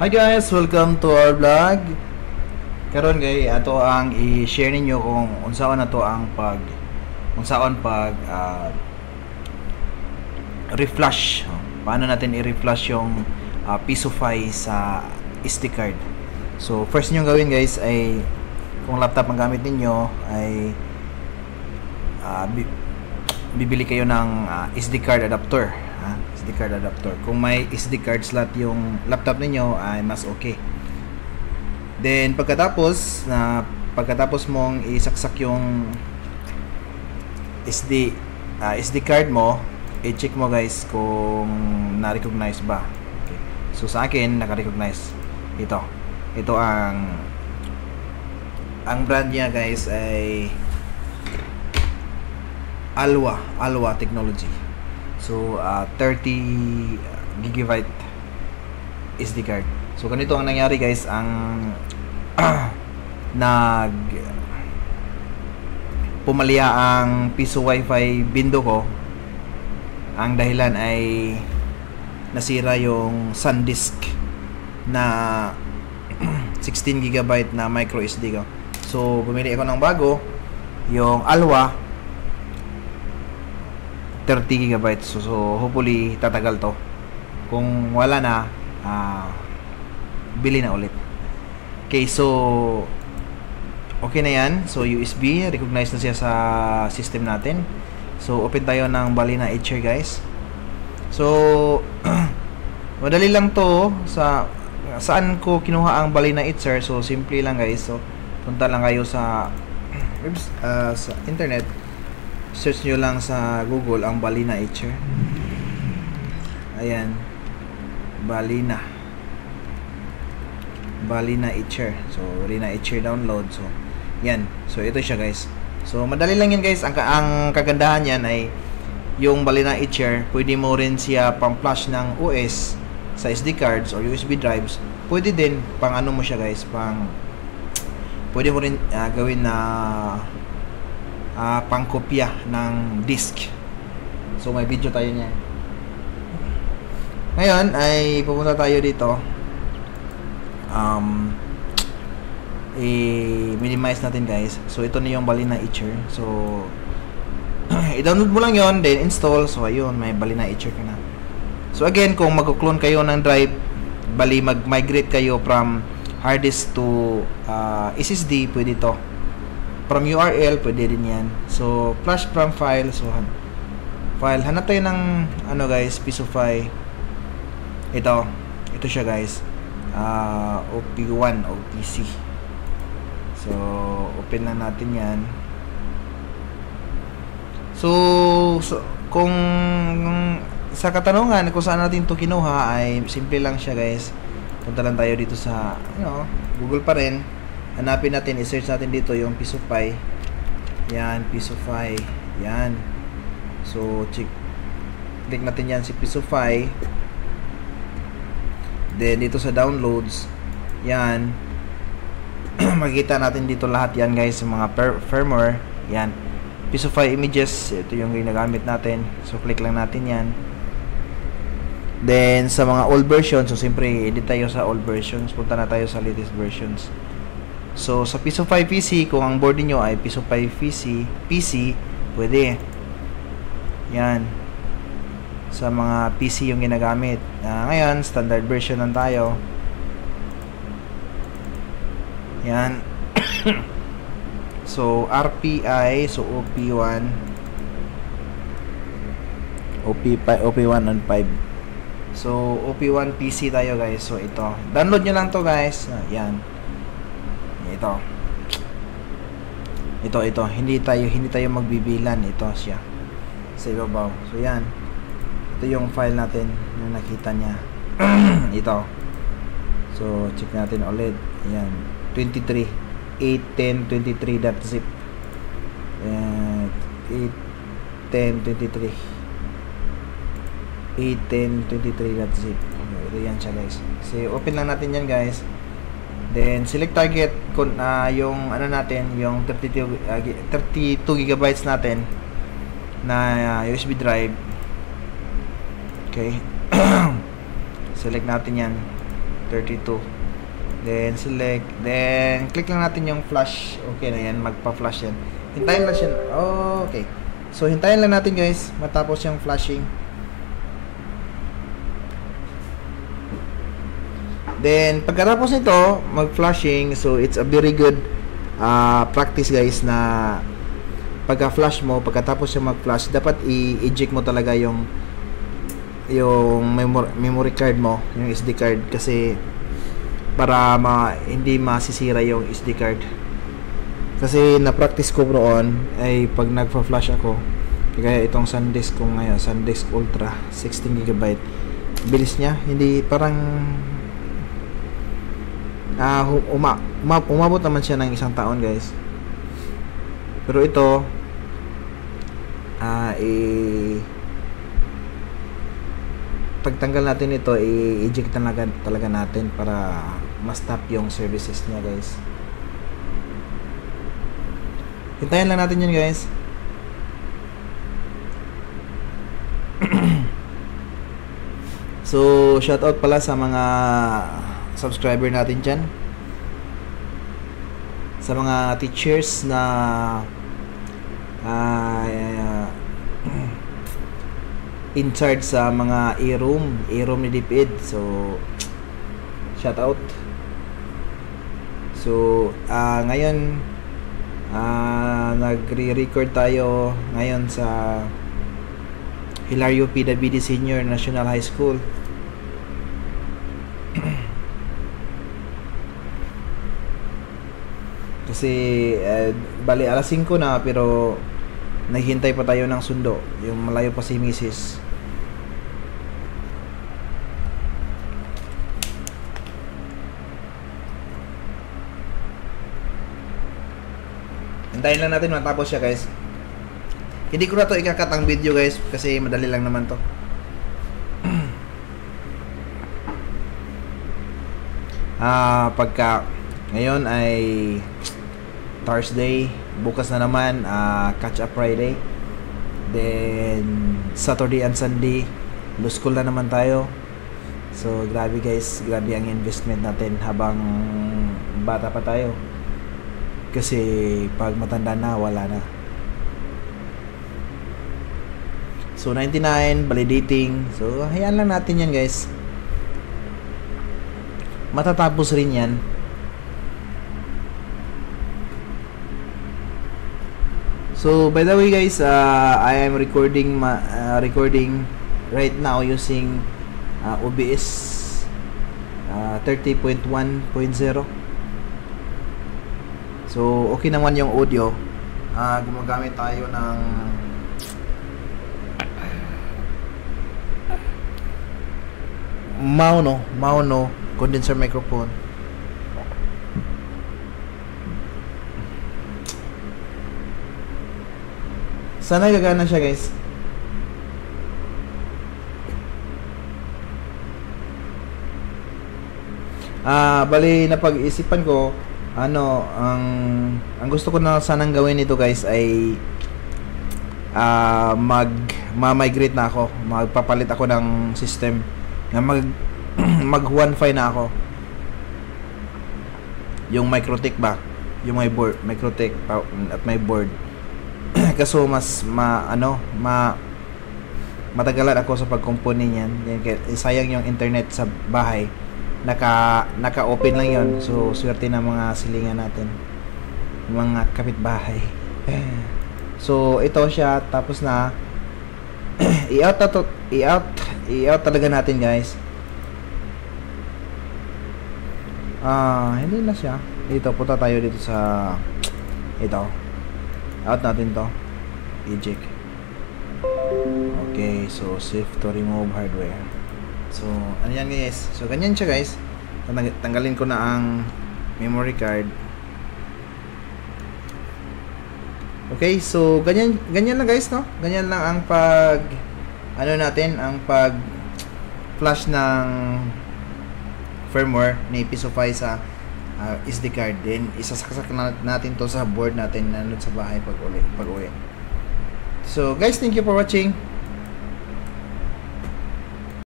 Hi guys, welcome to our vlog. Karon kay ato ang i-share ninyo kung unsaon na to ang reflash. Paano natin i-reflash yung Pisofy sa SD card. So first niyo gawin guys ay kung laptop ang gamit ninyo ay bibili kayo ng SD card adapter. SD card adapter. Kung may SD card slot yung laptop ninyo ay mas okay. Then pagkatapos mong isaksak yung SD card mo, i-check mo guys kung na-recognize ba. Okay. So sa akin naka-recognize. Ito ang brand niya guys ay Alwa Technology. So 30 GB SD card. So ganito ang nangyari guys, ang pumalya ang piso wifi bindo ko. Ang dahilan ay nasira yung SanDisk na 16 GB na micro SD ko. So bumili ako ng bago, yung Alwa 30 GB. So hopefully tatagal to. Kung wala na, bili na ulit. Okay, so okay na yan. So USB, recognize na siya sa system natin. So open tayo ng Balena Etcher guys. So madali lang to. Saan ko kinuha ang Balena Etcher? So simple lang guys. So punta lang kayo sa internet, search nyo lang sa Google ang Balena Etcher. Ayan, Balena Etcher. So Balena Etcher download. So yan, so ito siya guys. So madali lang yan guys. Ang kagandahan yan ay yung Balena Etcher, pwede mo rin siya pang flash ng OS sa SD cards or USB drives. Pwede din pang ano mo siya guys, pwede mo rin gawin na pangkopya ng disk. So may video tayo niya. Ngayon ay pupunta tayo dito. I-minimize natin guys. So ito na yung Balena Etcher. So i-download mo lang yon, then install. So ayun, may Balena Etcher ka na. So again, kung mag-clone kayo ng drive, mag-migrate kayo from hard disk to SSD, pwede to. From URL, pwede din yan. So, flash from file. So, hanap tayo ng ano guys, Pisofy. Ito siya guys. OP1 o PC. So, open na natin yan. So kung sa katanungan kung saan natin ito kinuha, ay simple lang siya guys. Punta lang tayo dito sa Google pa rin. Hanapin natin, i-search natin dito yung Pisofy. Yan, Pisofy. Yan. So, click natin yan si Pisofy. Then, dito sa downloads. Yan. Makikita natin dito lahat yan guys, yung mga firmware. Yan. Pisofy images. Ito yung ginagamit natin. So, click lang natin yan. Then, sa mga old versions, so, siyempre, edit tayo sa old versions. Punta na tayo sa latest versions. So, sa Pisofy PC, kung ang board niyo ay Pisofy PC, pwede. Yan. Sa mga PC yung ginagamit. Ngayon, standard version lang tayo. Yan. So, RPI, so OP1 on 5. So, OP1 PC tayo guys. So, ito. Download nyo lang to guys. Yan. Ito. Hindi tayo magbibilan. Ito siya. Sa ibabaw. So, yan. Ito yung file natin na nakita niya. Ito. So, check natin ulit. Yan. 23. 81023.zip. 81023. 81023.zip. Ito yan siya guys. So, open lang natin yan guys. Then select target kung yung ano natin, yung 32 GB natin na USB drive. Okay. Select natin yan. 32. Then select, then click lang natin yung flash. Okay na yan, magpa-flash yan. Hintayin lang siya. Okay. So hintayin lang natin guys matapos yung flashing. Then pagkatapos nito mag-flashing, so it's a very good practice guys na pagka-flash mo, pagkatapos yung mag-flash, dapat i-eject mo talaga yung memory card mo, yung SD card, kasi para hindi masisira yung SD card. Kasi na-practice ko roon ay pag nagpa-flash ako, kaya itong SanDisk ko ngayon, SanDisk Ultra 16GB, bilis niya, hindi parang umabot naman siya ng 1 taon guys. Pero ito pagtanggal natin ito, i-eject talaga natin para ma-stop yung services niya guys. Hintayin lang natin yun guys. So shoutout pala sa mga subscriber natin dyan, sa mga teachers na in charge sa mga e-room ni DepEd. So shout out. So ngayon nagre-record tayo ngayon sa Hilario P. Davide Senior National High School. Kasi bali alas 5 na, pero naghihintay pa tayo ng sundo, yung malayo pa si Mrs. Hintayin lang natin matapos siya guys. Hindi ko na to ikakat ang video guys, kasi madali lang naman to. Pagka ngayon ay Thursday, bukas na naman catch up Friday, then Saturday and Sunday low school na naman tayo. So grabe guys, grabe ang investment natin habang bata pa tayo, kasi pag matanda na wala na. So 99 validating, so hayaan lang natin yan guys, matatapos rin yan. So by the way guys, I am recording right now using OBS 30.1.0. So okay naman yung audio. Gumagamit tayo ng Mauno condenser microphone. Sana gagana siya guys. Bali napag-isipan ko, ang gusto ko na sanang gawin nito guys ay ma-migrate na ako. Magpapalit ako ng system na mag Wi-Fi na ako. Yung MikroTik ba? Yung may board, MikroTik at may board. Kaso mas matagalan ako sa pagkumpuni niyan. Sayang yung internet sa bahay. Naka-open lang yon. So swerte na mga silingan natin, mga kapitbahay. So ito siya, tapos na i-out talaga natin guys. Hindi na siya. Dito punta tayo dito sa ito. Out natin to, eject. Okay, so safe to remove hardware. So ano yan guys, so ganyan siya guys. Tanggalin ko na ang memory card. Okay, so ganyan lang guys, no? Ganyan lang ang pag ang pag flash ng firmware ni Pisofy sa SD card. Then isasaksak natin to sa board natin nandun sa bahay pag uwi. So guys, thank you for watching.